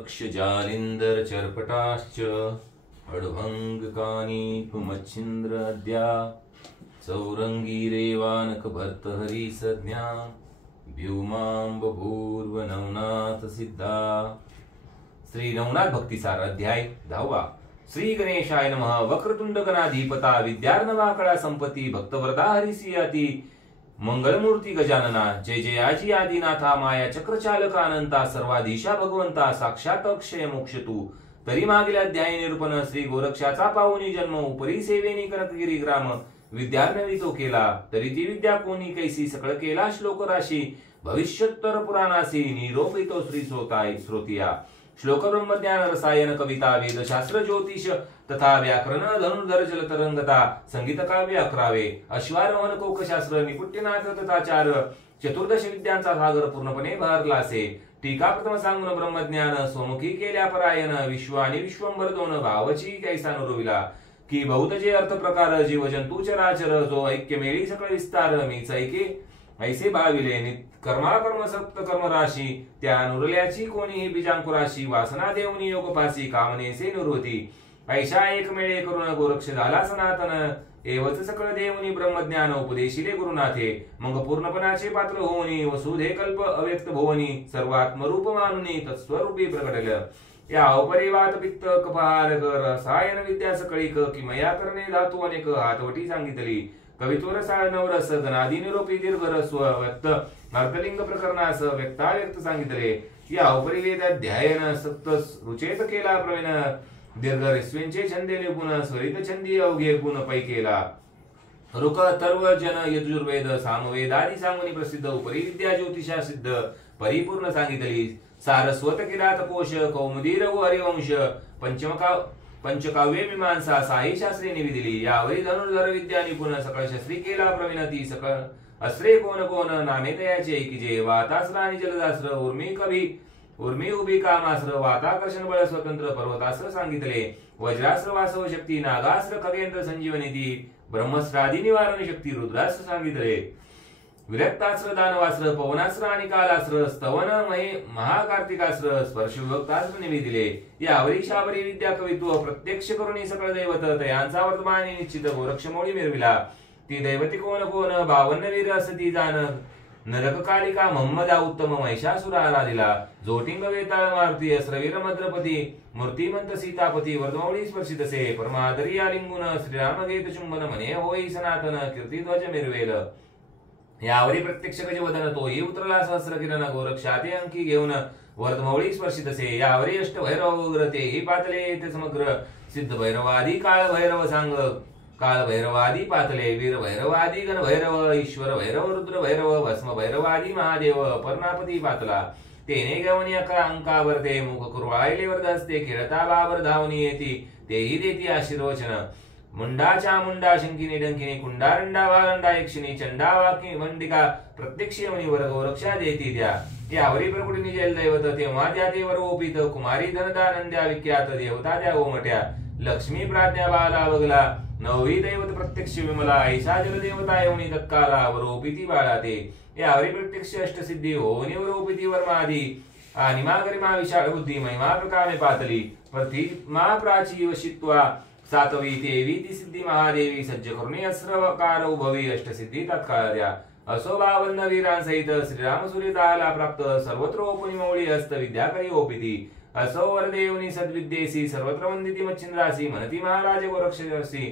वक्ष जालिंदर चर्पटाश्च अड्भंगकानि पुमच्छिन्द्रद्या सौरंगी रेवानक भर्तहरि संज्ञा व्योमां बभूर्व नवनाथ सिद्धा। श्री नवनाथ भक्तिसार अध्याय 10। श्री गणेशाय नमः। वक्रतुंड गणाधिपता विद्यार्णवा कळा संपत्ती भक्तवरदा हरिसियाती मंगलमूर्ती गजानना जय जयाजी आदिनाथा माया चक्रचालक अनंता सर्वाधीशा भगवंता साक्षात अक्षय मोक्ष तू। तरी मागील अध्याय निरूपण श्री गोरक्षाचा पावनी जन्म उपरी सेवेनी कनकगिरी ग्राम विद्यार्णवी तो केला तरी ती विद्या कोणी कैसी सकळ केला श्लोक राशी भविष्योत्तर पुराणासी निरोपितो श्री श्रोतिया। श्लोक ब्रह्मज्ञान रसायन कविता वेदशास्त्र ज्योतिष तथा व्याकरण धनुर्धर जलतरंगता संगीत काव्य 11 अश्वारोहण कोकशास्त्र निपुट्यनाथ तथाचार चतुर्दश विद्यांचा सागर पूर्णपणे भरलासे। टीका प्रथम सांगून ब्रह्मज्ञान स्वमुखी केल्या परायण विश्व आणि विश्वंभर दोन भावची कैसा नुरविला की बहुत जे अर्थ प्रकार जीव जंतू चराचर जो ऐक्य मेळी सकळ विस्तार मीच ऐके ऐसे भाविले कर्मा कर्म सप्त कर्म राशी त्या नुरल्याची कोणीही बीजांकुराशी वासना देवनी योग पासी कामनेसे नुरवती ऐशा एक मेळे करून गोरक्ष झाला सनातन एवच सकळ देवनी ब्रह्मज्ञान उपदेशिले गुरुनाथे मग पूर्णपणाचे पात्र होऊनी वसुधे कल्प अव्यक्त भुवनी सर्वात्मरूप मानुनी तत्स्वरूपी प्रकटल। या अपरिवात पित्त कपहारक रसायन विद्या सकळीक किमया करणे धातू अनेक हातवटी सांगितली कवित्व रसायन नवरस गणादी निरोपी दीर्घ रस्व व्यक्त अर्थलिंग प्रकरणास व्यक्ताव्यक्त सांगितले। या उपरिवेद अध्यायन सप्त रुचेत केला प्रवीण दीर्घ रिस्वेंचे छंदे गुण स्वरित छंदी अवघे गुण पै केला रुक तर्व जन यजुर्वेद सामवेद आदी सांगून प्रसिद्ध उपरी विद्या ज्योतिषा सिद्ध परिपूर्ण सांगितली। सारस्वत किरात कोश कौमुदी रघु हरिवंश पंचकाव्य मीमांसा साई शास्त्री निविदिली। यावरी धनुर्धर विद्या निपुण सकळ शास्त्री केला प्रवीणती सकळ अस्त्रे कोण कोण नामे तयाचे ऐकिजे वातास्त्र आणि जलदास्त्र उर्मी उभी कामास्त्र वाताकर्षण बळ स्वतंत्र पर्वतास्त्र सांगितले। वज्रास्त्र वासव शक्ती नागास्त्र खगेंद्र संजीवनी ब्रह्मस्त्रादी निवारण शक्ती रुद्रास्त्र सांगितले। विरक्तास्त्र दानवास्त्र पवनास्त्र आणि कालास्त्र स्तवन महाकार्तिकास्त्र स्पर्श विभक्तास्त्र निवेदिले। यावरी शाबरी विद्या कवित्व प्रत्यक्ष करुणी सकळ दैवत तयांचा वर्तमानी निश्चित गोरक्षमोळी मिरविला। ती दैवती कोण कोण 52 वीर असती जाण नरककालिका महम्मदा उत्तम महिषासुर आराधिला। जोटिंग वेताळ मारुती अस्त्रवीर मद्रपती मूर्तिमंत सीतापती वर्धमौळी स्पर्शितसे परमादरी आलिंगुन श्रीराम गेत चुंबन म्हणे होई सनातन कीर्तिध्वज मिरवेल। यावरी प्रत्यक्ष गजवदन तोही उतरला सहस्र किरण गोरक्षाते अंकी घेऊन वर्धमौळी स्पर्शितसे। यावरी अष्ट भैरव उग्र तेही पातले ते समग्र सिद्ध भैरवादी काळ भैरव सांग काल भैरवादी पातले वीर भैरवादी गण भैरव ईश्वर भैरव रुद्र भैरव भस्म भैरवादी महादेव पर्णापती पातला। तेने गवनी अंकावरते मुख कुरवाळले वरदस्ते खेळता बाबर धावनी येती तेही देती आशीर्वचन। मुंडाच्या मुंडा शंकिनी डंकिनी कुंडारंडा वारंडा यक्षिणी चंडा वाकी मंडिका प्रत्यक्ष यमनी वर गोरक्षा देती द्या। यावरी प्रकुटिनी जल दैवत तेव्हा त्या ते वर ओपित कुमारी धनदानंद्या विख्यात देवता त्या ओमट्या लक्ष्मी प्राज्ञा बाला बगला नववी दैवत प्रत्यक्ष विमला ऐसा जल देवता येऊनी तत्काला वरोपिती बाळा ते। यावरी प्रत्यक्ष अष्टसिद्धी होनी वरोपिती वर्मादी आणि गरिमा विशाळ बुद्धी महिमा प्रकामे पातली प्रतिमा प्राची वशित्वा सातवी तेवी ती सिद्धी महादेवी सज्ज करुणी अस्रकार उभवी अष्टसिद्धी तत्काळ द्या। असो 52 वीरांसहित श्रीराम सूर्यताला प्राप्त सर्वत्र ओपनी मौळी हस्त विद्या करी ओपिती असो वरदेवनी सद्विद्येसी सर्वत्र वंदिती मच्छिंद्रासी म्हणती महाराज गोरक्षसी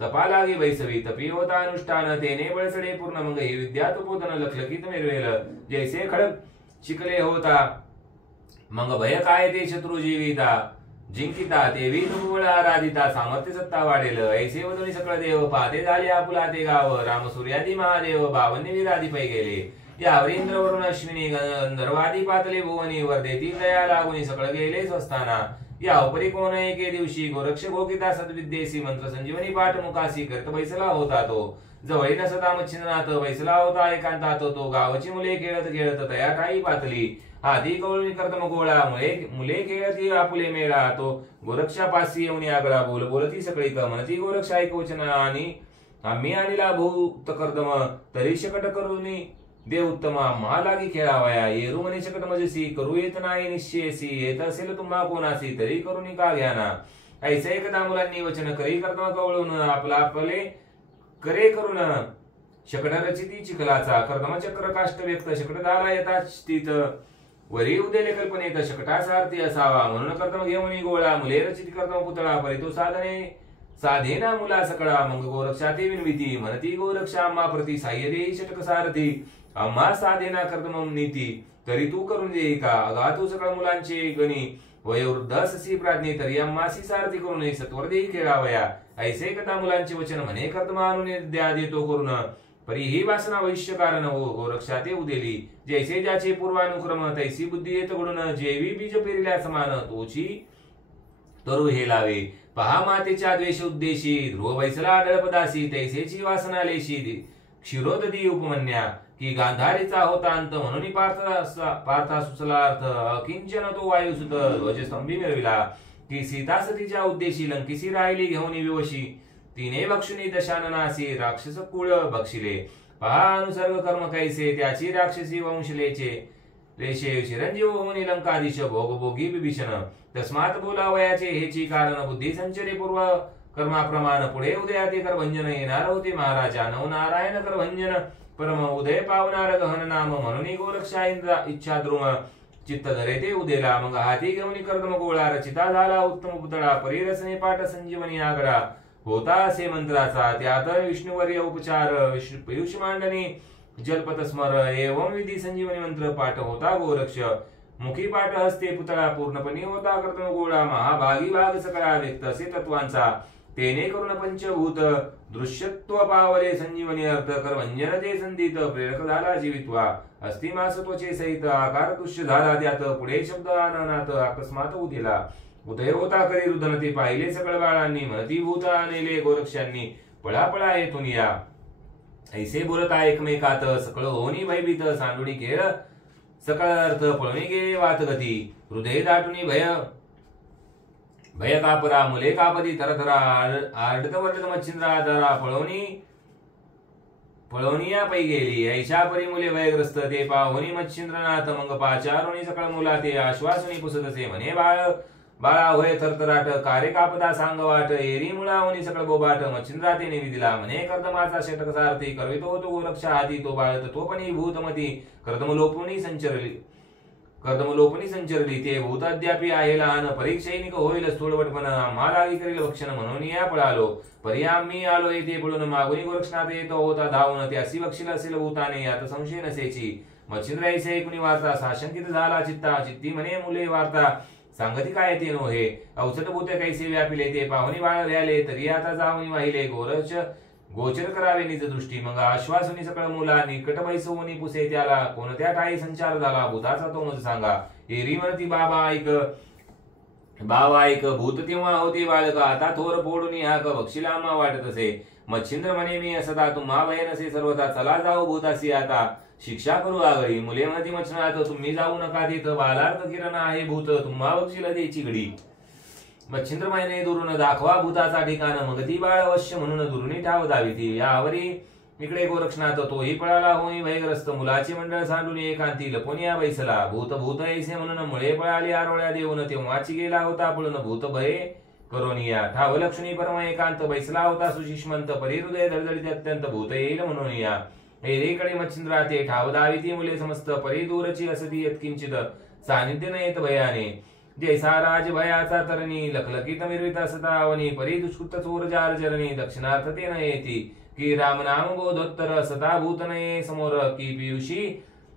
तपा लागी वैसवी तपी होता अनुष्ठान तेने बळसडे पूर्ण मग ही विद्या तुपोतन लखलखित मिरवेल जैसे खडक शिकले होता मग भय काय ते शत्रू जीविता जिंकिता देवी तुबळ आराधिता सामर्थ्य सत्ता वाढेल ऐसे वदनी सकळ देव पाते झाले आपुला ते गाव राम सूर्यादी महादेव 52 वीरादी पै गेले। यावरी इंद्र वरुण अश्विनी गंधर्वादी पातले भुवनी वर्देती दया लागुनी सकळ गेले स्वस्ताना। या उपरी कोण एके दिवशी गोरक्ष भोगिता सद्विद्येसी मंत्र संजीवनी पाठ मुखासी करत बैसला होता तो जवळी नसता मच्छिंद्रनाथ बैसला होता एकांतात तो गावची मुले खेळत खेळत तया ठाई पातली आधी कवळणी करत गोळा मुले खेळती आपुले मेळा तो गोरक्षा पासी येऊन आगळा बोल बोलती सगळी म्हणती गोरक्षा एक वचन आणि आम्ही आणला भूत कर्दम तरी शकट करुनी दे उत्तम आम्हा लागी खेळावया येरू म्हणे शकट मजसी करू येत नाही निश्चयसी येत असेल तुम्हा कोणासी तरी करून का घ्या ना ऐसे एकदा मुलांनी वचन करी कर्म कवळून आपला आपले करे करून शकट रचिती चिखलाचा कर्दम चक्र काष्ट व्यक्त शकट झाला येता स्थित वरी उदेले कल्पनेत शकटासारथी असावा म्हणून कर्दम घेऊन गोळा मुले रचित कर्दम पुतळा परितो साधने साधेना मुला सकळा मग गोरक्षाते विनविती म्हणती गोरक्षा आम्हा प्रति साह्य दे षटक सारथी आम्हा साधेना कर्दम नीती तरी तू करून दे का अगा तू सकळ मुलांचे गणी वयोवृद्ध ससी प्राज्ञे तरी आम्हासी सारथी करून सत्वर देही खेळावया ऐसे कथा मुलांचे वचन म्हणे कर्दम आणून द्या देतो करून परी ही वासना वैश्य कारण हो गोरक्षाते उदेली जैसे ज्याचे पूर्वानुक्रम तैसी बुद्धी येत घडून जेवी बीज पेरिल्या समान तोची तरु हे लावे पहा मातेच्या द्वेष उद्देशी ध्रुव वैसला आढळपदासी तैसेची वासना लेशी क्षीरोदधी उपमन्या की गांधारीचा होता अंत म्हणून पार्था सुचला अर्थ अकिंचन तो वायुसुत ध्वजस्तंभी मिळविला की सीता सतीच्या उद्देशी लंकिसी राहिली घेऊन विवशी तिने बक्षुनी दशाननासी राक्षस कुळ बक्षिले पहा अनुसर्ग कर्म कैसे त्याची राक्षसी वंशलेचे लेशे चिरंजीव होऊन लंकाधीश भोगभोगी विभीषण तस्मात बोलावयाचे हेची कारण बुद्धी संचरे पूर्व कर्माप्रमाण पुढे उदयाते कर भंजन येणार होते महाराजा नव नारायण कर भंजन परम उदय पावनार गहन नाम म्हणून गोरक्षा इच्छा द्रुम चित्त धरे ते उदेला मग हाती घेऊन कर्दम गोळा रचिता झाला उत्तम पुतळा परिरसने पाठ संजीवनी आगडा होता असे मंत्राचा त्यात विष्णुवर्य उपचार पीयूष मांडणी जलपत स्मर एवं विधी संजीवनी मंत्र पाठ होता गोरक्ष मुखी पाठ हस्ते पुतळा पूर्णपणे होता कर्दम गोळा महाभागी भाग सकळा व्यक्त असे तत्वांचा तेने करून पंचभूत दृश्यत्व पावले संजीवनी अर्थ करवंजन ते संधीत प्रेरक झाला जीवित्वा अस्थिमास त्वचे सहित आकार दृश्य झाला त्यात पुढे शब्द आननात अकस्मात उदिला उदय होता करी रुदन ते पाहिले सकळ बाळांनी म्हणती भूत आणले गोरक्षांनी पळापळा येथून या ऐसे बोलता एकमेकात सकळ होनी भयभीत सांडुणी खेळ सकळ अर्थ पळून गेले वातगती हृदय दाटुनी भय कापरा मुले कापदी थरथरा आर्डत वर्डत मच्छिंद्रा दरा पळवणिया पै गेली ऐशा परी मुले भयग्रस्त ते पाहुनी मच्छिंद्रनाथ मग पाचारुणी सकळ मुला ते आश्वासनी पुसतसे म्हणे बाळा होय थरथराट कार्य कापदा सांग वाट एरी मुळा होनी सकळ बोबाट मच्छिंद्रा ते नेवी दिला म्हणे कर्दमाचा षटक सारथी करवितो होतो गोरक्षा हाती तो बाळत तो पण भूतमती कर्दम लोपणी संचरली ते भूत अद्यापी आहे लहान परीक्षैनिक होईल स्थूळवटपण आम्हा लागी करील भक्षण म्हणून या पळालो परी आम्ही आलो येथे पळून मागुनी गोरक्षनाथ येतो होता धावून ते अशी बक्षील असेल भूताने यात संशय नसेची मच्छिंद्र ऐसे ऐकुनी वार्ता साशंकित झाला चित्ती म्हणे मुले वार्ता सांगती काय ते नोहे अवचट भूत कैसे व्यापिले ते पाहुणी बाळ व्याले तरी आता जाऊनी वाहिले गोचर करावे निज दृष्टी मग आश्वासनी सकळ मुला निकट बैसवणी पुसे त्याला कोणत्या ठाई संचार झाला भूताचा तो मज सांगा एरी म्हणती बाबा ऐक भूत तेव्हा होते बाळका आता थोर फोडून हाक बक्षिलामा वाटत असे मच्छिंद्र म्हणे मी असता तुम्हा भय नसे सर्वता चला जाऊ भूतासी आता शिक्षा करू आगळी मुले म्हणती मच्छनाथ तुम्ही जाऊ नका तिथं बालार्थ किरण आहे भूत तुम्हा बक्षिला द्यायची घडी मच्छिंद्र महिने दुरून दाखवा भूताचा ठिकाण मग ती बाळ अवश्य म्हणून दुरुनी ठाव दावी ती यावरी इकडे गोरक्षनाथ तोही पळाला होई भयग्रस्त मुलाचे मंडळ सांडून एकांती लपोनिया बैसला भूत ऐसे म्हणून मुळे पळाली आरोळ्या देऊन तेव्हाची गेला होता पळून भूत भये करोनिया ठाव लक्ष्मी परम एकांत बैसला होता सुशिष्मंत परिहृदय धडधडीत अत्यंत भूत येईल म्हणून या एरेकडे मच्छिंद्रा ते ठाव दावी ती मुले समस्त परी दूरची असती यत्किंचित सानिध्य न येत भयाने जैसा राज भयाचा तरणी लखलकीत मिरवित असतावनी परी दुष्कृत चोर जार चरणी दक्षिणार्थ ते न येती की राम नाम बोधोत्तर सता भूत नये समोर की पियुषी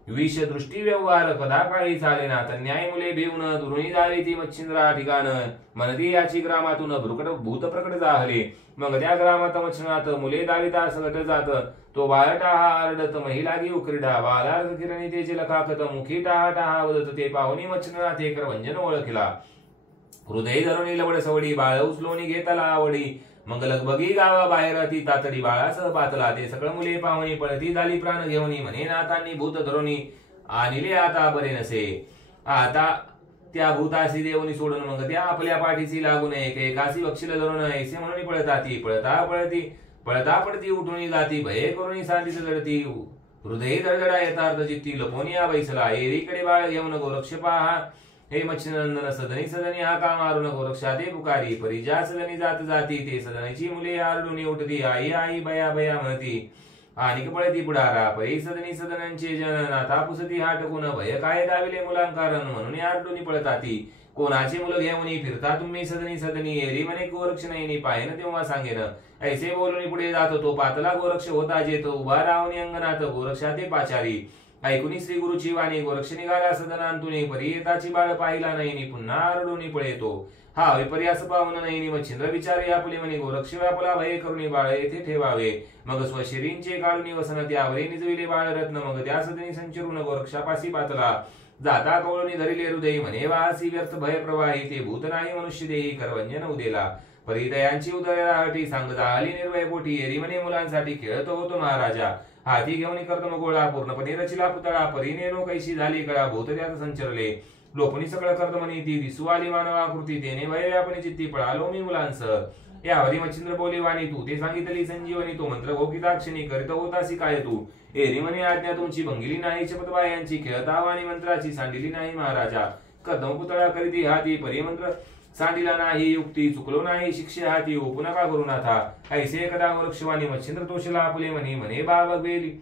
विष दृष्टी व्यवहार कदा काळी चालेना तन्याय मुले भिवून दुरुणी जावी ती मच्छिंद्रा ठिकाण मनदी याची ग्रामातून भूत प्रकट जाहले मग त्या ग्रामात मच्छनाथ मुले दाविता सगट जात तो बाळटा आरडत महिलागी उक्रीडा बालार्थ किरणी तेचे लखाकत मुखी टाहा वदत ते पाहुणी मच्छनाथ एकर भंजन ओळखला हृदय धरुणी लवड सवडी बाळ उचलोनी घेताला आवडी मग लगबगी गावा बाहेर ती तातडी बाळासह पातला ते सगळं मुले पाहुणी पळती झाली प्राण घेऊनी म्हणे नाथांनी भूत धरुणी आणले आता बरे नसे आता त्या भूतासी देवनी सोडून मग त्या आपल्या पाठीची लागू नये एकासी बक्षील धरून ऐसे म्हणून पळता ती पळता पडती उठून जाती भये करून सांडीत जडती हृदय दडदडा यथार्थ चित्ती लपोनिया बैसला. एरीकडे बाळ घेऊन गोरक्ष पहा हे मच्छिनंदन सदनी सदनी हाका मारून गोरक्षा ते पुकारी. परी ज्या सदनी जात जाती ते सदनीची मुले आरडून उठती. आई आई बया बया म्हणती आणि पळती पुढारा. परी सदनी सदनांचे जन नाथा पुसती हाटकून. भय काय दाविले मुलांकारण म्हणून आरडून पळताती. कोणाचे मुलं घेऊन फिरता तुम्ही सदनी सदनी. एरी म्हणे गोरक्ष नाही पाहिन तेव्हा सांगेन. ऐसे बोलून पुढे जातो तो पातला गोरक्ष होता जेतो. उभा राहून अंगणात गोरक्षा ते पाचारी. ऐकुनी श्री गुरुची वाणी गोरक्ष निघाला सदनांतुनी. परी येताची बाळ पाहिला नाही पुन्हा आरडून पळेतो. हा विपर्यास पाहून नाही मच्छिंद्र विचारे आपुले म्हणे गोरक्ष व्यापला भय करुणी बाळ येथे ठेवावे. मग स्वशिरींचे काढून वसन त्यावरी निजविले बाळ रत्न. मग त्या सदनी संचरून गोरक्षापासी पातला. जाता कवळून धरिले हृदय म्हणे वासी व्यर्थ भय प्रवाही. ते भूत नाही मनुष्य देही करवंजन उदेला. परिदयांची उदयाटी सांग झाली निर्भय पोटी. एरी म्हणे मुलांसाठी खेळतो होतो महाराजा. हाती घेऊन करतो गोळा पूर्णपणे रचिला पुतळा. परीने कैशी झाली कळा भूत त्यात संचरले. लोपणी सगळं करत म्हणे ती दिसू आली मानव आकृती. तेने भय व्यापणी चित्ती पळालो मी मुलांस. यावरी मच्छिंद्र बोले वाणी तू ते सांगितली संजीवनी. तो मंत्र गोकिताक्षणी करीत होतासी काय तू. एरी म्हणे आज्ञा तुमची भंगिली नाही शपथ बायांची. खेळता वाणी मंत्राची सांडिली नाही महाराजा. कदम पुतळा करीती हाती परी मंत्र सांडिला नाही. युक्ती चुकलो नाही शिक्षे हाती. ओपू नका गुरुनाथा. ऐसे एकदा वृक्षवाणी मच्छिंद्र तोषला आपुले म्हणे म्हणे बाबा गेली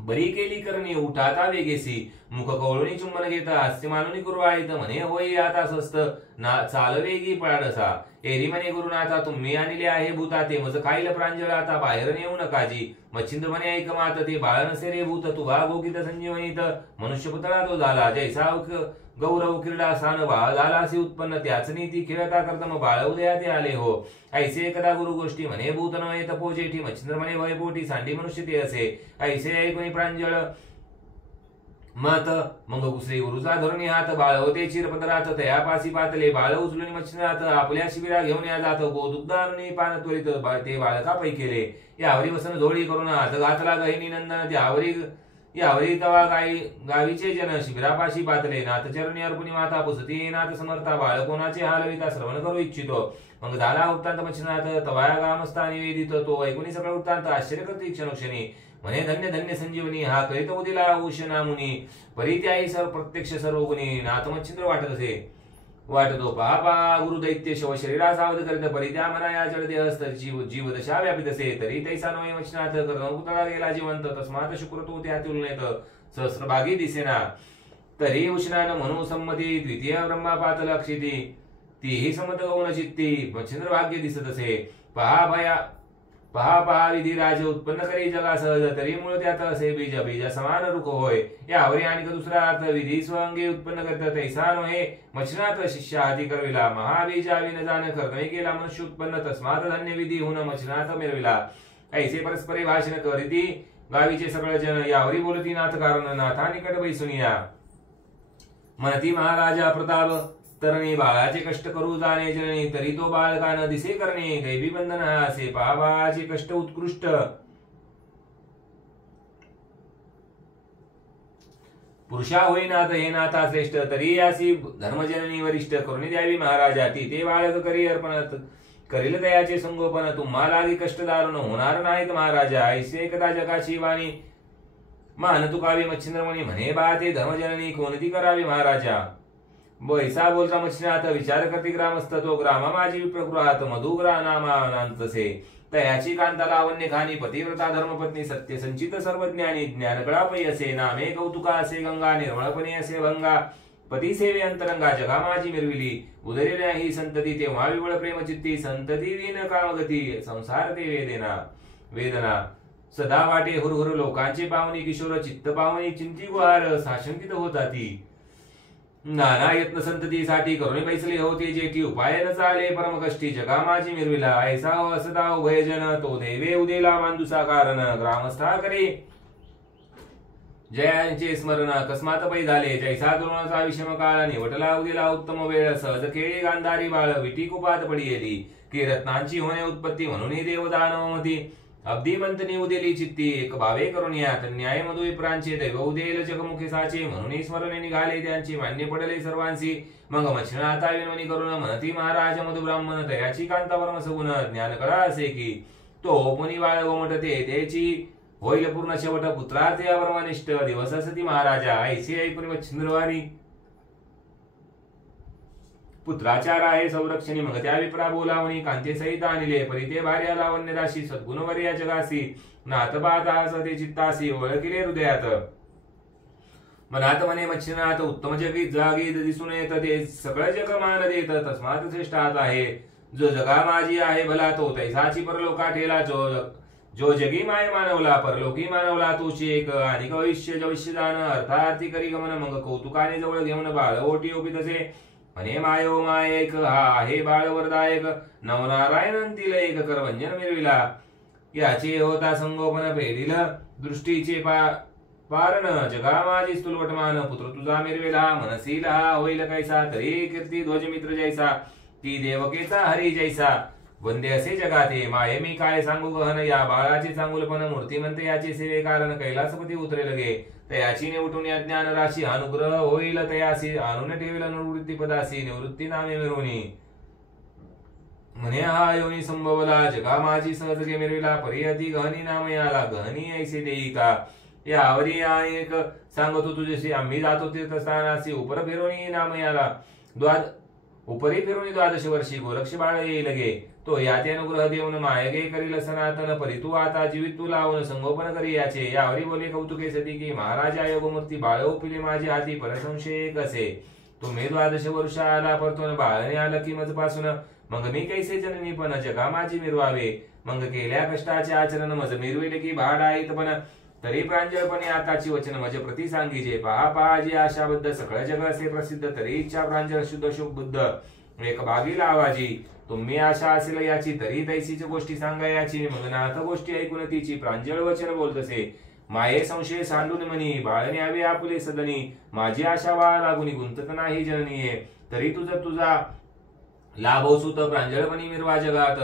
बरी केली करणी उठाता वेगेसी. मुख कवळूनी चुंबन घेता हास्य मानुनी कुरवाळीत म्हणे होई आता स्वस्त ना चाल वेगी पळाडसा. एरी म्हणे गुरुनाथा तुम्ही आणले आहे भूता ते मज खाईल प्रांजळ आता बाहेर नेऊ नकाजी. मच्छिंद्र म्हणे ऐक मात ते बाळ नसे रे भूत. तुवा गोकित संजीवनीत मनुष्य पुतळा तो झाला. जैसा गौरव क्रीडा स्थान बाळ झाला असे उत्पन्न. त्याच नीती खेळता करतम बाळ उदयाते आले हो. ऐसे एकदा गुरु गोष्टी म्हणे भूत नव्हे तपो जेठी. मच्छिंद्र म्हणे वय पोटी सांडी मनुष्य ते असे. ऐसे ऐकुनी प्रांजळ मत. मग श्री गुरुचा धरुणी हात बाळ होते चिरपदरात. तयापासी पातले बाळ उचलून मच्छिंद्रात. आपल्या शिबिरा घेऊन या जात गोदुग्ध आणून पान त्वरित ते बाळका पै केले. यावरी वसन जोडी करून हात घातला गहिनी नंदन. यावरी तवा गावीचे जन शिबिरापाशी पातले. नाथचरणी अर्पणी माता पुसती नाथ समर्था. बाळ कोणाचे हालविता श्रवण करू इच्छितो. मग झाला वृत्तांत मच्छिंद्रनाथ तवाया गामस्था निवेदित. तो ऐकुनी सगळं वृत्तांत आश्चर्य करते क्षणोक्षणी. म्हणे धन्य धन्य संजीवनी हा करीत उदिला उशना मुनी. परित्याई सर्व प्रत्यक्ष सर्व गुणी. नाथ मच्छिंद्र वाटतो पहा गुरु दैत्य शव शरीरा सावध करीत. परित्या मना या जड देहस्त जीव दशा व्यापित असे. तरी तैसा नव्हे मच्छिनाथ पुतळा गेला जिवंत. तस्मात शुक्र तो त्या तुलनेत सहस्रभागी दिसेना. तरी उष्णान म्हणू संमती. द्वितीय ब्रह्मा पातल अक्षिती. तीही समत गौण चित्ती. मच्छिंद्र भाग्य दिसत असे. पहा विधी राज उत्पन्न करी जगा सहज. तरी मूळ त्यात असे बीज समान रुख होय. यावरी आणि दुसरा अर्थ विधी स्वंगे उत्पन्न करतात. तैसा नव्हे मच्छिनाथ शिष्य हाती करविला. महाबीजा विन जाण कर्तव्य केला मनुष्य उत्पन्न. तस्मात धन्य विधी होऊन मच्छिनाथ मिळविला. ऐसे परस्परे भाषण करीती गावीचे सगळे जन. यावरी बोलती नाथ कारण नाथा निकट बैसुनिया. म्हणती महाराजा प्रताप तरणी बाळाचे कष्ट करू जाणे जननी. तरी तो बाळका न दिसे करणे दैवी बंधन असे. पहा बाळाचे कष्ट उत्कृष्ट. पुरुषा होईनाथ हे नाथा श्रेष्ठ. तरी यासी धर्मजननी वरिष्ठ करुणी द्यावी महाराजा. ती ते बाळक करी अर्पण करील दयाचे संगोपन. तुम्हा लागी कष्ट दारुण होणार नाहीत महाराजा. ऐसे एकदा जगाची वाणी मान तुकावी. मच्छिंद्र म्हणे बा ते धर्मजननी कोणती करावी महाराजा. बैसा बोलता मच्छिनाथ विचार करते ग्रामस्थ. तो ग्रामा माझी विप्रगृहात मधुग्रा नामानंतसे. तयाची कांता लावण्य खानी पतिव्रता धर्मपत्नी. सत्य संचित सर्वज्ञानी ज्ञान गळापै असे. नामे कौतुका असे गंगा. निर्मळपणे असे भंगा. पती सेवे अंतरंगा जगा माझी मिरविली. उदरेल्या ही संतती तेव्हा विवळ प्रेमचित्ती. संतती दिन कामगती संसार ते वेदना. सदा वाटे हुरहुर लोकांचे पावनी. किशोर चित्त पावनी चिंती गुहार. साशंकित होता ती. नाना यत्न संततीसाठी करुणी बैसले होते जेठी. उपाय न चाले परम कष्टी जगा माझी मिरविला. ऐसा असता उभयजन. तो देवे उदेला मांदुसा कारण. ग्रामस्था करे जयांचे स्मरण. अकस्मात पै झाले जैसा द्रोणाचा विषम काळ. निवटला उदेला उत्तम वेळ. सहज खेळी गांधारी बाळ. विटी कुपात पडियेली. की रत्नांची होणे उत्पत्ती म्हणून देवदानवमती. अब्दी मंतनी उदेली चित्ती. एक भावे करून यात. न्याय मधु विप्रांचे दैव उदेल जगमुखे साचे. म्हणून स्मरणे निघाले त्यांची. मान्य पडले सर्वांशी. मग मच्छिनाथा विनवणी करून म्हणती महाराज मधु ब्राह्मण. तयाची कांता परम सगुण. ज्ञान कळा असे की तो मुनी बाळ गोमटते. त्याची होईल पूर्ण शेवट पुत्रार्थ या परमानिष्ठ दिवस असती महाराजा ऐसे ऐकून मच्छिंद्रवाणी पुत्राचार आहे संरक्षणी मग त्या विप्रा बोलावणी कांते सहित आणले परिते भार्या लावण्य राशी सद्गुणवर या जगासी नाथ पाहता सते चित्तासी ओळखिले हृदयात मनात म्हणे मच्छिनाथ उत्तम जगीत जागीत दिसून येत ते सगळं जग मान देत तस्मात श्रेष्ठात आहे जो जगा माझी आहे भला तो तैसाची परलोका ठेला जो जगी माय मानवला परलोकी मानवला तोची एक आणि भविष्य भविष्यदान अर्थार्थी करी गमन मग कौतुकाने जवळ घेऊन बाळ ओटी ओपी तसे म्हणे मायो माय एक हा आहे बाळ वरदायक नवनारायणांतील एक करवंजन मिळविला याचे होता संगोपन पेढील दृष्टीचे पारण जगा माझी स्तुलवटमान पुत्र तुझा मिरवेला मनसील हा होईल कैसा तरी कीर्ती ध्वज मित्र जैसा ती देवकेचा हरी जैसा वंदे असे जगाते माये मी काय सांगू गहन या बाळाचे चांगुलपण मूर्तिमंत याचे सेवे कारण कैलासपती उतरे लगे तयाची निवटून या ज्ञान राशी अनुग्रह होईल तयासी आणून ठेवेल निवृत्ती पदासी निवृत्ती नामे मिरवणी म्हणे हा योनी संभवला जगा माझी सहजगे मिरविला परियती गहनी नाम याला गहनी ऐसे देई का यावरी एक सांगतो तुझ्याशी आम्ही जातो तीर्थस्थानासी उपर फिरवणी नाम याला उपरी फिरवणी 12 वर्षी गोरक्ष बाळ येई लगे तो याते अनुग्रह देऊन मायगे करील सनातन परी तू आता जीवित तू लावून संगोपन करी याचे यावरी बोले कौतुके सती की महाराजा योगमूर्ती बाळ उपिले माझे हाती परसंशय कसे तुम्ही 12 वर्ष आला परतून बाळने आलं की मज पासून मग मी कैसे जननी पण जगा माझी मिरवावे मग केल्या कष्टाचे आचरण मज मिरविले की भाड आहेत पण तरी प्रांजळपणे आताची वचन मज प्रति सांगीजे पहा जी आशाबद्ध सगळं जग असे प्रसिद्ध तरी इच्छा प्रांजळ शुद्ध शुभ बुद्ध एक बागीला आवाजी तुम्ही आशा असेल याची तरी तैसीची गोष्टी सांगा याची मग नाथ गोष्टी ऐकून तिची प्रांजळ वचन बोलतसे माये संशय सांडून म्हणी बाळने हवे आपुले सदनी माझी आशा बाळ लागून गुंतत नाही जननीये तरी तुझा लाभो सुत प्रांजळपणी मिरवा जगात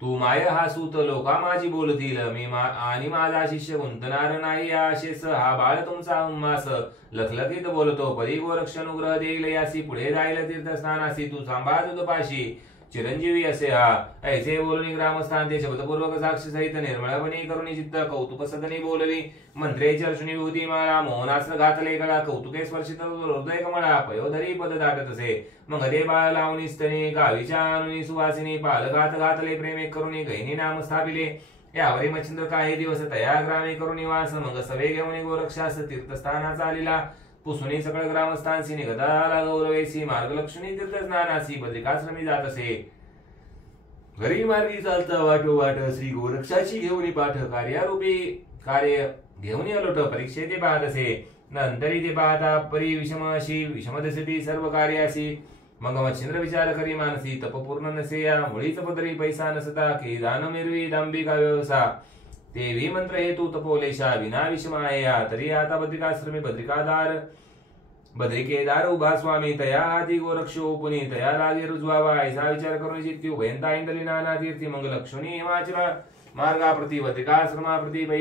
तू माय हा सूत लोका माझी बोलतील मी आणि माझा शिष्य गुंतणार नाही या आशेस हा बाळ तुमचा उन्मास लखलखीत बोलतो परी गोरक्ष अनुग्रह देईल यासी पुढे जाईल तीर्थस्थानासी तू सांभाळ तुपाशी चिरंजीवी असे हा ऐसे बोलणी ग्रामस्थान ते शब्दपूर्वक साक्ष सहित निर्मळपणे करुणी चित्त कौतुक सदनी बोलली मंत्रे चर्षणी विभूती माळा मोहनास्त्र घातले गळा कौतुके स्पर्शित हृदय कमळा पयोधरी पद दाटत असे मग दे बाळ लावणी स्तनी गावीच्या अनुनी सुवासिनी पालघात घातले प्रेमे करुणी गहिनी नाम स्थापिले यावरी मच्छिंद्र काही दिवस तया ग्रामे करुणी वास मग सवे घेऊन गोरक्षास तीर्थस्थानाचा आलेला पुसुनी सकळ ग्रामस्थांसी निगदाला गौरवेसी मार्गलक्ष्मी तीर्थस्नानासी बद्रिकाश्रमी जात असे घरी मार्गी चालता वाटोवाट श्री गोरक्षाची घेऊन पाठ कार्यारूपी कार्य घेऊन आलोट परीक्षे ते पाहत असे नंतरी ते पाहता परी विषमाशी विषमदसती सर्व कार्यासी मग मच्छिंद्र विचार करी मानसी तपपूर्ण नसे या मुळीच पदरी पैसा नसता की दान मिरवी दांबिका व्यवसा देवी मंत्र हेतू तपोलेशा विना विषमाया तरी आता बद्रिकाश्रमी बद्रिकेदार उभा स्वामी तया आधी गोरक्षो पुनी तया लागे रुजवावा ऐसा विचार करून जित्ती उभयंता इंडली नाना तीर्थी मग लक्ष्मी हिमाचल मार्गाप्रती बद्रिकाश्रमाप्रती पै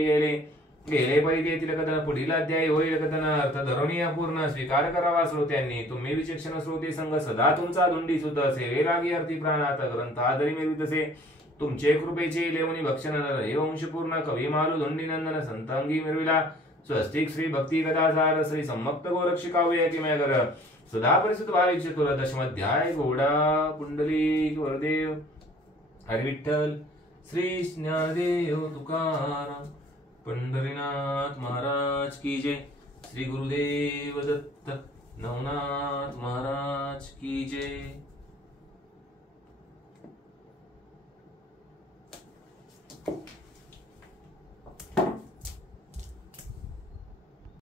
गेले परी तेथील कथन पुढील अध्याय होईल कथन अर्थ धरुणी अपूर्ण स्वीकार करावा श्रोत्यांनी तुम्ही विचक्षण श्रोते संघ सदा तुमचा धुंडी सुद्धा सेवे लागी अर्थी प्राणात ग्रंथादरी मिळवितसे तुमचे कृपेचे लेवनी भक्षण वंशपूर्ण कवी मालू धुंडी नंदन संतांगी मिरविला स्वस्तिक श्री भक्ती गदाधार श्री सम्मक्त गोरक्षी काव्य किमयगर सदा परिसुत भाविक चतुर दशमध्याय घोडा पुंडलिक वरदेव हरी विठ्ठल श्री ज्ञानदेव तुकाराम पंढरीनाथ महाराज की जय श्री गुरुदेव दत्त नवनाथ महाराज की जय।